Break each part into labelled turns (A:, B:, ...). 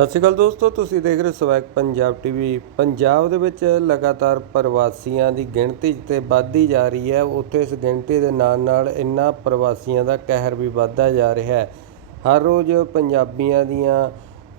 A: ਸਤਿ ਸ਼੍ਰੀ ਅਕਾਲ ਦੋਸਤੋ, ਤੁਸੀਂ ਦੇਖ ਰਹੇ ਹੋ ਸਵੈਗ ਪੰਜਾਬ ਟੀਵੀ ਪੰਜਾਬ ਦੇ ਵਿੱਚ ਲਗਾਤਾਰ ਪ੍ਰਵਾਸੀਆਂ ਦੀ ਗਿਣਤੀ ਤੇ ਵੱਧਦੀ ਜਾ ਰਹੀ ਹੈ, ਉੱਥੇ ਇਸ ਗਿਣਤੀ ਦੇ ਨਾਲ ਨਾਲ ਇਨ੍ਹਾਂ ਪ੍ਰਵਾਸੀਆਂ ਦਾ ਕਹਿਰ ਵੀ ਵੱਧਦਾ ਜਾ ਰਿਹਾ ਹੈ। ਹਰ ਰੋਜ਼ ਪੰਜਾਬੀਆਂ ਦੀਆਂ,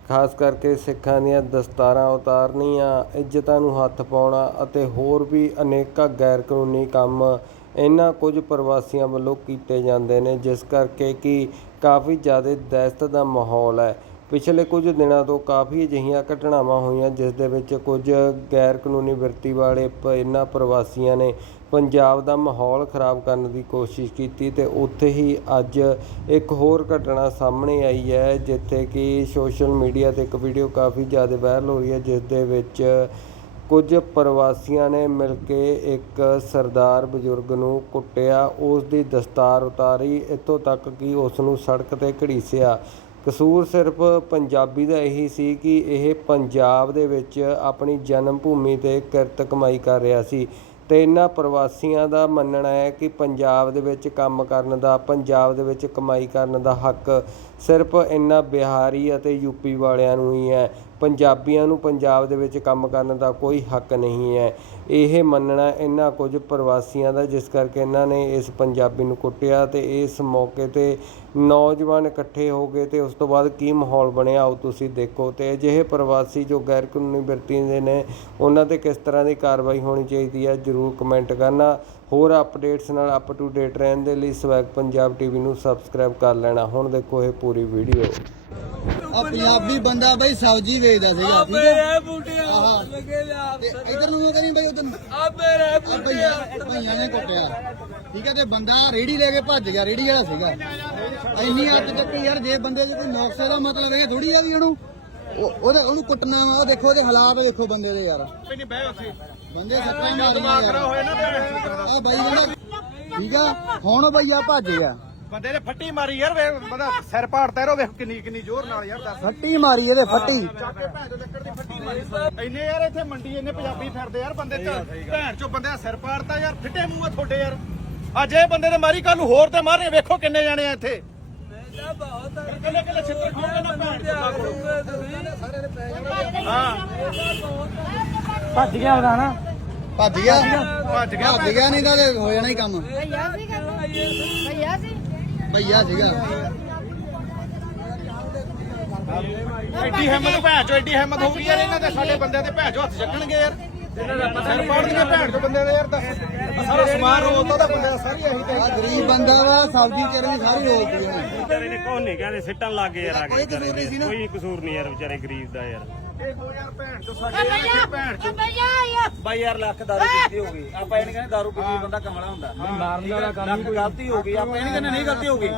A: ਖਾਸ ਕਰਕੇ ਸਿੱਖਾਂ ਦੀਆਂ ਦਸਤਾਰਾਂ ਉਤਾਰਨੀਆਂ, ਇੱਜ਼ਤਾਂ ਨੂੰ ਹੱਥ ਪਾਉਣਾ ਅਤੇ ਹੋਰ ਵੀ ਅਨੇਕਾਂ ਗੈਰ ਕਾਨੂੰਨੀ ਕੰਮ ਇਹਨਾਂ ਕੁਝ ਪ੍ਰਵਾਸੀਆਂ ਵੱਲੋਂ ਕੀਤੇ ਜਾਂਦੇ ਨੇ, ਜਿਸ ਕਰਕੇ ਕਿ ਕਾਫੀ ਜ਼ਿਆਦਾ ਦਹਿਸ਼ਤ ਦਾ ਮਾਹੌਲ ਹੈ। ਪਿਛਲੇ ਕੁਝ ਦਿਨਾਂ ਤੋਂ ਕਾਫੀ ਅਜਿਹੀਆਂ ਘਟਨਾਵਾਂ ਹੋਈਆਂ, ਜਿਸ ਦੇ ਵਿੱਚ ਕੁਝ ਗੈਰ ਕਾਨੂੰਨੀ ਵਰਤੀ ਵਾਲੇ ਪ- ਇਹਨਾਂ ਪ੍ਰਵਾਸੀਆਂ ਨੇ ਪੰਜਾਬ ਦਾ ਮਾਹੌਲ ਖਰਾਬ ਕਰਨ ਦੀ ਕੋਸ਼ਿਸ਼ ਕੀਤੀ ਤੇ ਉੱਥੇ ਹੀ ਅੱਜ ਇੱਕ ਹੋਰ ਘਟਨਾ ਸਾਹਮਣੇ ਆਈ ਹੈ, ਜਿੱਥੇ ਕਿ ਸੋਸ਼ਲ ਮੀਡੀਆ ਤੇ ਇੱਕ ਵੀਡੀਓ ਕਾਫੀ ਜ਼ਿਆਦਾ ਵਾਇਰਲ ਹੋ ਰਹੀ ਹੈ, ਜਿਸ ਦੇ ਵਿੱਚ ਕੁਝ ਪ੍ਰਵਾਸੀਆਂ ਨੇ ਮਿਲ ਕੇ ਇੱਕ ਸਰਦਾਰ ਬਜ਼ੁਰਗ ਨੂੰ ਕੁੱਟਿਆ, ਉਸ ਦੀ ਦਸਤਾਰ ਉਤਾਰੀ, ਇੱਥੋਂ ਤੱਕ ਕਿ ਉਸ ਨੂੰ ਸੜਕ ਤੇ ਘੜੀਸਿਆ। ਕਸੂਰ ਸਿਰਫ ਪੰਜਾਬੀ ਦਾ ਇਹੀ ਸੀ ਕਿ ਇਹ ਪੰਜਾਬ ਦੇ ਵਿੱਚ ਆਪਣੀ ਜਨਮ ਭੂਮੀ ਤੇ ਕਿਰਤ ਕਮਾਈ ਕਰ ਰਿਹਾ ਸੀ ਅਤੇ ਇਹਨਾਂ ਪ੍ਰਵਾਸੀਆਂ ਦਾ ਮੰਨਣਾ ਹੈ ਕਿ ਪੰਜਾਬ ਦੇ ਵਿੱਚ ਕੰਮ ਕਰਨ ਦਾ, ਪੰਜਾਬ ਦੇ ਵਿੱਚ ਕਮਾਈ ਕਰਨ ਦਾ ਹੱਕ ਸਿਰਫ ਇਹਨਾਂ ਬਿਹਾਰੀ ਅਤੇ ਯੂਪੀ ਵਾਲਿਆਂ ਨੂੰ ਹੀ ਹੈ। ਪੰਜਾਬੀਆਂ ਨੂੰ ਪੰਜਾਬ ਦੇ ਵਿੱਚ ਕੰਮ ਕਰਨ ਦਾ ਕੋਈ ਹੱਕ ਨਹੀਂ ਹੈ। ਇਹ ਮੰਨਣਾ ਇਹਨਾਂ ਕੁਝ ਪ੍ਰਵਾਸੀਆਂ ਦਾ, ਜਿਸ ਕਰਕੇ ਇਹਨਾਂ ਨੇ ਇਸ ਪੰਜਾਬੀ ਨੂੰ ਕੁੱਟਿਆ ਅਤੇ ਇਸ ਮੌਕੇ ਤੇ ਨੌਜਵਾਨ ਇਕੱਠੇ ਹੋ ਗਏ ਅਤੇ ਉਸ ਤੋਂ ਬਾਅਦ ਕੀ ਮਾਹੌਲ ਬਣਿਆ ਆਓ ਤੁਸੀਂ ਦੇਖੋ ਅਤੇ ਅਜਿਹੇ ਪ੍ਰਵਾਸੀ ਜੋ ਗੈਰ ਕਾਨੂੰਨੀ ਵਰਤੀ ਦੇ ਨੇ, ਉਹਨਾਂ ਤੇ ਕਿਸ ਤਰ੍ਹਾਂ ਦੀ ਕਾਰਵਾਈ ਹੋਣੀ ਚਾਹੀਦੀ ਹੈ, ਜਰੂਰ ਕਮੈਂਟ ਕਰਨਾ। ਹੋਰ ਅਪਡੇਟਸ ਨਾਲ ਅਪ ਟੂ ਡੇਟ ਰਹਿਣ ਦੇ ਲਈ ਸਵੈਗ ਪੰਜਾਬ ਟੀਵੀ ਨੂੰ ਸਬਸਕ੍ਰਾਈਬ ਕਰ ਲੈਣਾ। ਹੁਣ ਦੇਖੋ ਇਹ ਪੂਰੀ ਵੀਡੀਓ।
B: ਆ ਪੰਜਾਬੀ ਬੰਦਾ ਬਈ ਸਬਜ਼ੀ ਵੇਚਦਾ ਸੀਗਾ ਠੀਕ ਹੈ
C: ਮੇਰੇ ਬੂਟਿਆ
B: ਆਹਾ।
C: ਲੱਗੇ ਲਿਆ
B: ਤੇ ਇਧਰ ਨੂੰ ਕਰੀ ਬਈ ਉਧਰ
C: ਆ ਮੇਰੇ
B: ਆ
C: ਬੂਟਿਆ
B: ਭਈਆ ਭਈਆ ਨੇ ਕੁੱਟਿਆ। ਠੀਕ ਹੈ ਤੇ ਬੰਦਾ ਰੇੜੀ ਲੈ ਕੇ ਭੱਜ ਗਿਆ ਰੇੜੀ ਵਾਲਾ ਸੀਗਾ। ਇੰਨੀ ਅੱਤ ਚੱਕੀ ਯਾਰ ਜੇ ਬੰਦੇ 'ਚ ਕੋਈ ਨੌਕਸੇ ਦਾ ਮਤਲਬ ਇਹ ਥੋੜੀ ਆ ਵੀ ਉਹਨੂੰ ਉਹ- ਉਹਦੇ ਉਹਨੂੰ ਕੁੱਟਣਾ ਵਾ ਉਹ ਦੇਖੋ ਉਹਦੇ ਹਾਲਾਤ ਦੇਖੋ ਬੰਦੇ ਦੇ ਯਾਰ।
D: ਨਹੀਂ ਬਹਿ ਉੱਥੇ
B: ਬੰਦੇ ਸੱਟਾਂ ਮਾਰੀਆਂ ਆ ਬਾਈ ਠੀਕ ਆ ਹੁਣ ਭਈਆ ਭੱਜ ਗਿਆ।
D: ਬੰਦੇ ਨੇ ਫੱਟੀ ਮਾਰੀ ਯਾਰ ਵੇ ਬੰਦਾ ਸਿਰ ਪਾੜਦਾ ਰੋ ਵੇਖ ਕਿੰਨੀ ਕਿੰਨੀ ਜ਼ੋਰ ਨਾਲ ਯਾਰ ਦੱਸ।
B: ਫੱਟੀ ਮਾਰੀ ਇਹਦੇ ਫੱਟੀ।
D: ਚੱਕ ਕੇ ਭੈਣ ਚੋਂ ਲੱਕੜ ਦੀ ਫੱਟੀ ਮਾਰੀ। ਇੰਨੇ ਯਾਰ ਇੱਥੇ ਮੰਡੀ ਇੰਨੇ ਪੰਜਾਬੀ ਫਿਰਦੇ ਯਾਰ ਬੰਦੇ ਚ ਭੈਣ ਚੋਂ ਬੰਦੇ ਦਾ ਸਿਰ ਪਾੜਦਾ ਯਾਰ ਫਿੱਟੇ ਮੂੰਹ ਆ ਤੁਹਾਡੇ ਯਾਰ। ਅੱਜ ਇਹ ਬੰਦੇ ਨੇ ਮਾਰੀ ਕੱਲ ਨੂੰ ਹੋਰ ਤੇ ਮਾਰਨੇ ਵੇਖੋ ਕਿੰਨੇ ਜਾਣੇ ਆ ਇੱਥੇ। ਕਿੰਨੇ ਕਿੰਨੇ ਛਿੱਤਰ ਨਾ ਭੈਣ ਚੋਂ ਹਾਂ।
B: ਭੱਜ ਗਿਆ ਉਹਦਾ ਨਾ। ਭੱਜ ਗਿਆ।
D: ਭੱਜ ਗਿਆ।
B: ਭੱਜ ਗਿਆ। ਨਹੀਂ ਤਾਂ ਹੋ ਜਾਣਾ ਹੀ ਕੰਮ।
E: ਭਈਆ ਸੀ ਭਈਆ ਸੀ।
B: ਭਈਆ ਸੀਗਾ।
D: ਐਡੀ ਹਿੰਮਤ ਭੈਣ ਚੋਂ ਐਡੀ ਹਿੰਮਤ ਹੋ ਗਈ ਯਾਰ ਇਹਨਾਂ ਦੇ ਸਾਡੇ ਬੰਦਿਆਂ ਦੇ ਭੈਣ ਚੋਂ ਹੱਥ ਚੱਕਣਗੇ ਯਾਰ। ਸਿਰ ਪਾੜਨਗੇ ਭੈਣ ਚੋਂ ਬੰਦੇ ਦੇ ਯਾਰ ਦੱਸ। ਆਹ ਸਾਰਾ ਸਮਾਨ ਰੋਲਦਾ ਦਾ ਬੰਦੇ ਦਾ ਸਾਰੀ ਇਹੀ ਤੇ।
B: ਗਰੀਬ ਬੰਦਾ ਵਾ ਸਬਜ਼ੀ ਚਰਨੀ ਸਾਰੀ
F: ਵਿਚਾਰੇ ਨੇ ਨਹੀਂ ਕਹਿੰਦੇ ਸਿੱਟਣ ਲੱਗ ਗਏ ਯਾਰ ਆ
B: ਕੋਈ
F: ਕੇ
B: ਕਸੂਰ ਨਹੀਂ ਸੀ ਨਾ।
F: ਕੋਈ ਕਸੂਰ ਨਹੀਂ ਯਾਰ ਵਿਚਾਰੇ ਗਰੀਬ ਦਾ ਯਾਰ।
D: ਇਹ ਹੋ ਯਾਰ ਭੈਣ ਚੋਂ ਸਾਡੇ ਯਾਰ ਇੱਥੇ ਭੈਣ ਚੋਂ
E: ਭਈਆ ਆਇਆ
G: ਬਾਈ ਯਾਰ ਲੱਖ ਦਾਰੂ ਪੀਤੀ ਹੋ ਗਈ ਆਪਾਂ ਇਹ ਨਹੀਂ ਕਹਿੰਦੇ ਦਾਰੂ ਪੀਤੀ ਬੰਦਾ ਕਮਲਾ ਹੁੰਦਾ। ਮਾਰਨ ਵਾਲਾ ਕੰਮ ਨਹੀਂ ਗਲਤੀ ਹੋ ਗਈ। ਆਪਾਂ ਇਹ ਨਹੀਂ ਕਹਿੰਦੇ ਨਹੀਂ ਗਲਤੀ ਹੋ ਗਈ।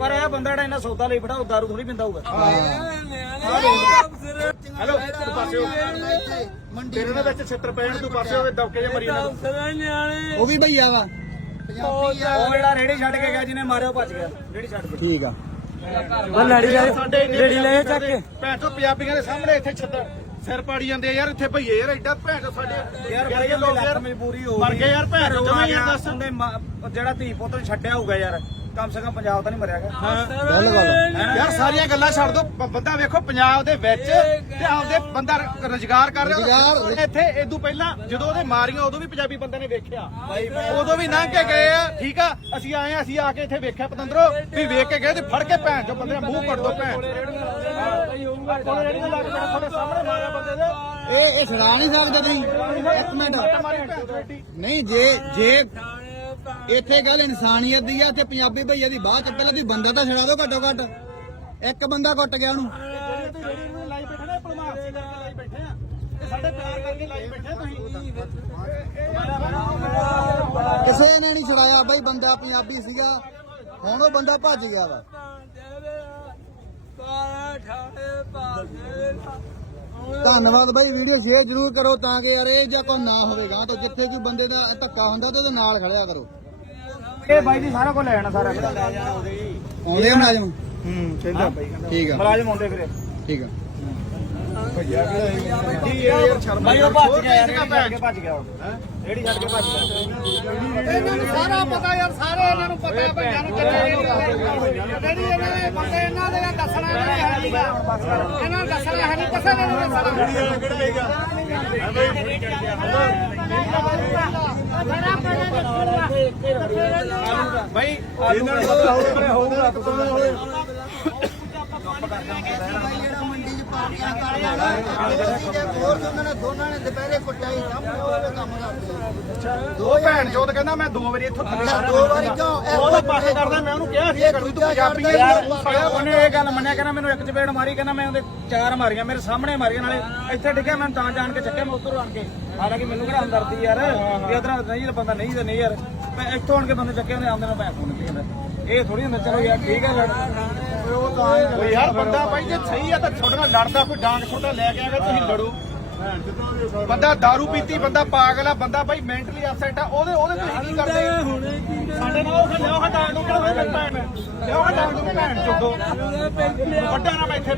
G: ਪਰ ਇਹ ਬੰਦਾ ਜਿਹੜਾ ਇਹਨਾਂ ਸੌਦਾ ਲਈ ਬਿਠਾ ਉਹ ਦਾਰੂ ਥੋੜੀ ਪਿੰਦਾ ਹੋਊਗਾ।
D: ਹੈਲੋ ਤੂੰ ਪਾਸੇ ਹੋ। ਤੇਰੇ ਦੇ ਵਿੱਚ ਛਿੱਤਰ ਪੈਣ ਤੂੰ ਪਾਸੇ ਹੋਵੇ ਦਬਕੇ ਜੇ ਮਰੀ ਨਾ
C: ਸਰਾ ਨਿਆਣੇ
B: ਉਹ ਵੀ ਭਈਆ ਵਾ।
G: ਉਹ ਜਿਹੜਾ ਰੇੜੀ ਛੱਡ ਕੇ ਗਿਆ ਜਿਹਨੇ ਮਾਰਿਆ ਉਹ ਭੱਜ ਗਿਆ। ਰੇੜੀ ਛੱਡ ਕੇ।
B: ਠੀਕ ਆ।
D: ਸਾਡੇ ਰੇੜੀ ਲੈ ਚੱਕ ਕੇ। ਭੈਣ ਚੋਂ ਪੰਜਾਬੀਆਂ ਦੇ ਸਾਹਮਣੇ ਇੱਥੇ ਛਿੱਤਰ ਸਿਰ ਪਾੜੀ ਜਾਂਦੇ ਆ। ਯਾਰ ਇੱਥੇ ਭਈਏ ਯਾਰ ਐਡਾ ਭੈਣ ਚੋਂ ਸਾਡੇ
G: ਯਾਰ ਬਾਈ ਇਹ ਲੱਖ ਮਜਬੂਰੀ ਹੋ
D: ਮਰ ਗਏ ਯਾਰ ਭੈਣ ਚੋਂ ਜਮਾਂ ਯਾਰ ਦੱਸ।
G: ਉਹਦੇ ਮਾਂ- ਜਿਹੜਾ ਧੀ ਪੁੱਤ ਛੱਡਿਆ ਹੋਊਗਾ ਯਾਰ। ਕਮ ਸੇ ਕਮ ਪੰਜਾਬ ਤਾਂ ਨਹੀਂ ਮਰਿਆ ਗਿਆ
B: ਗੱਲ ਗੱਲ।
D: ਯਾਰ ਸਾਰੀਆਂ ਗੱਲਾਂ ਛੱਡ ਦੋ। ਬ- ਬੰਦਾ ਵੇਖੋ ਪੰਜਾਬ ਦੇ ਵਿੱਚ ਤੇ ਆਪਦੇ ਬੰਦਾ ਰੁਜ਼ਗਾਰ ਕਰ ਰਿਹਾ।
B: ਰੁਜ਼ਗਾਰ-
D: ਇੱਥੇ ਇਦੋਂ ਪਹਿਲਾਂ ਜਦੋਂ ਉਹਦੇ ਮਾਰੀਆਂ ਉਦੋਂ ਵੀ ਪੰਜਾਬੀ ਬੰਦੇ ਨੇ ਵੇਖਿਆ। ਉਦੋਂ ਵੀ ਲੰਘ ਕੇ ਗਏ ਆ ਠੀਕ ਆ? ਅਸੀਂ ਆਏ ਆ ਅਸੀਂ ਆ ਕੇ ਇੱਥੇ ਵੇਖਿਆ ਪਤੰਦਰੋ ਵੀ ਵੇਖ ਕੇ ਗਏ ਤੇ ਫੜ ਕੇ ਭੈਣ ਚੋ ਬੰਦੇ ਦਾ ਮੂੰਹ ਕੱਢ ਦੋ ਭੈਣ ਕੋਲ ਰੇੜੀ ਦੇ ਲੱਗ ਪਿਆ ਤੁਹਾਡੇ ਸਾਹਮਣੇ ਮਾਰਿਆ ਬੰਦੇ ਦੇ।
B: ਇਹ ਇਹ ਛੜਾ ਨਹੀਂ ਸਕਦੇ ਤੁਸੀਂ। ਇੱਕ ਮਿੰਟ।
D: ਮਾਰੀ ਭੈਣ ਚੋ ਐਡੀ
B: ਨਹੀਂ ਜੇ ਜੇ ਇੱਥੇ ਗੱਲ ਇਨਸਾਨੀਅਤ ਦੀ ਆ ਤੇ ਪੰਜਾਬੀ ਭਈਆ ਦੀ ਬਾਅਦ ਚ ਪਹਿਲਾਂ ਤੁਸੀਂ ਬੰਦਾ ਤਾਂ ਛੜਾ ਦਿਓ ਘੱਟੋ ਘੱਟ। ਇੱਕ ਬੰਦਾ ਕੁੱਟ ਗਿਆ ਉਹਨੂੰ। ਕਿਸੇ ਨੇ ਨਹੀਂ ਛੁਡਾਇਆ, ਬਈ ਬੰਦਾ ਪੰਜਾਬੀ ਸੀਗਾ। ਹੁਣ ਉਹ ਬੰਦਾ ਭੱਜ ਗਿਆ ਵਾ। ਧੰਨਵਾਦ ਬਾਈ ਵੀਡੀਓ ਸ਼ੇਅਰ ਜਰੂਰ ਕਰੋ ਤਾਂ ਕਿ ਯਾਰ ਇਹ ਜਾਂ ਕੋਈ ਨਾ ਹੋਵੇਗਾ ਤਾਂ। ਜਿੱਥੇ ਕੋਈ ਬੰਦੇ ਦਾ ਧੱਕਾ ਹੁੰਦਾ ਤਾਂ ਉਹਦੇ ਨਾਲ ਖੜਿਆ ਕਰੋ।
G: ਇਹ ਬਾਈ ਦੀ ਸਾਰਾ ਕੁਝ ਲੈ ਜਾਣਾ ਸਾਰਾ।
B: ਆਉਂਦੇ ਮੁਲਾਜ਼ਮ?
D: ਹੂੰ ਕਹਿੰਦਾ ਬਾਈ
B: ਠੀਕ ਆ।
G: ਮੁਲਾਜ਼ਮ ਆਉਂਦੇ ਫਿਰੇ।
B: ਠੀਕ ਆ।
G: ਬਾਈ ਉਹ ਭੱਜ ਗਿਆ ਯਾਰ ਰੇੜੀ ਛੱਡ ਕੇ ਭੱਜ ਗਿਆ। ਉਹ ਰੇੜੀ ਛੱਡ ਕੇ ਭੱਜ ਗਿਆ।
D: ਇਹਨਾਂ ਨੂੰ ਸਾਰਾ ਪਤਾ ਯਾਰ ਸਾਰੇ ਇਹਨਾਂ ਨੂੰ ਪਤਾ ਭਈਆਂ ਨੂੰ ਕਿੰਨੇ ਜਿਹੜੀ ਇਹਨਾਂ ਨੇ ਬੰਦੇ ਇਹਨਾਂ ਦੇ ਦੱਸਣਾ ਨਹੀਂ ਹੈ ਨਹੀਂਗਾ। ਇਹਨਾਂ ਨੂੰ ਦੱਸਣਾ ਹੈ ਨਹੀਂ
E: ਪੈਸੇ ਦੇ ਦੇ ਸਾਰਾ ਬੜਾ ਬੜਾ ਦੇਖੂਗਾ
D: ਬਾਈ
B: ਮੰਡੀ 'ਚ ਪਾਰਟੀਆਂ ਕਰ ਲੈਣਾ ਹੋਰ ਦੋਨਾਂ ਨੇ ਦੋਨਾਂ ਨੇ ਦੁਪਹਿਰੇ ਕੁੱਟਾਈ ਸਾਹਮਣੇ
D: ਭੈਣ ਚੋਦ ਕਹਿੰਦਾ ਮੈਂ ਦੋ ਵਾਰੀ ਇੱਥੋਂ ਥੱਲੇ
B: ਯਾਰ ਦੋ ਵਾਰੀ ਕਿਉਂ? ਇਹ
D: ਉਹਦਾ ਪਾਸੇ ਕਰਦਾ ਮੈਂ ਉਹਨੂੰ ਕਿਹਾ ਸੀ ਇਹ ਕਰੂ ਤੂੰ ਪੰਜਾਬੀ ਹੈ
G: ਯਾਰ। ਉਹਨੇ ਇਹ ਗੱਲ ਮੰਨਿਆ ਕਹਿੰਦਾ ਮੈਨੂੰ ਇੱਕ ਚਪੇੜ ਮਾਰੀ ਕਹਿੰਦਾ ਮੈਂ ਉਹਦੇ ਚਾਰ ਮਾਰੀਆਂ ਮੇਰੇ ਸਾਹਮਣੇ ਮਾਰੀਆਂ ਨਾਲੇ ਇੱਥੇ ਡਿੱਗਿਆ ਮੈਂ ਤਾਂ ਜਾਣ ਕੇ ਚੱਕਿਆ ਮੈਂ ਉੱਧਰੋਂ ਆਣ ਕੇ। ਹਾਲਾਂਕਿ ਮੈਨੂੰ ਕਿਹੜਾ ਹਮਦਰਦੀ ਯਾਰ ਵੀ ਉਧਰ ਨਹੀਂ ਬੰਦਾ ਨਹੀਂ ਤੇ ਨਹੀਂ ਯਾਰ। ਮੈਂ ਇੱਥੋਂ ਆਣ ਕੇ ਬੰਦੇ ਚੱਕੇ ਉਹਨੇ ਆਉਂਦੇ ਨਾਲ ਭੈਣ ਫੋਨ ਕੀਤਾ ਇਹ ਥੋੜੀ ਹੁੰਦਾ ਚਲੋ ਯਾਰ ਠੀਕ ਹੈ ਲੜ
D: ਓਏ ਯਾਰ ਬੰਦਾ ਬਾਈ, ਜੇ ਸਹੀ ਆ ਤਾਂ ਤੁਹਾਡੇ ਨਾਲ ਲੜਦਾ, ਕੋਈ ਡਾਂਗ ਛੋਟਾ ਲੈ ਕੇ ਆਗਾ ਤੁਸੀਂ ਲੜੋ। ਬੰਦਾ दारू ਪੀਤੀ, ਬੰਦਾ ਪਾਗਲ ਆ, ਬੰਦਾ ਭਾਈ ਮੈਂਟਲੀ ਅਪਸੈਟ ਆ, ਉਹਦੇ ਉਹਦੇ ਤੁਸੀਂ ਕੀ ਕਰਦੇ ਸਾਡੇ ਨਾਲ ਉਹ ਲਿਆਓ ਹਾਂ ਨੂੰ ਕਿਹੜਾ ਹੋਇਆ ਭੈਣ? ਲਿਆਓ ਹਾਂ ਨੂੰ ਭੈਣ ਚੁੱਕੋ ਵੱਡਾ ਨਾ ਬੈਠੇ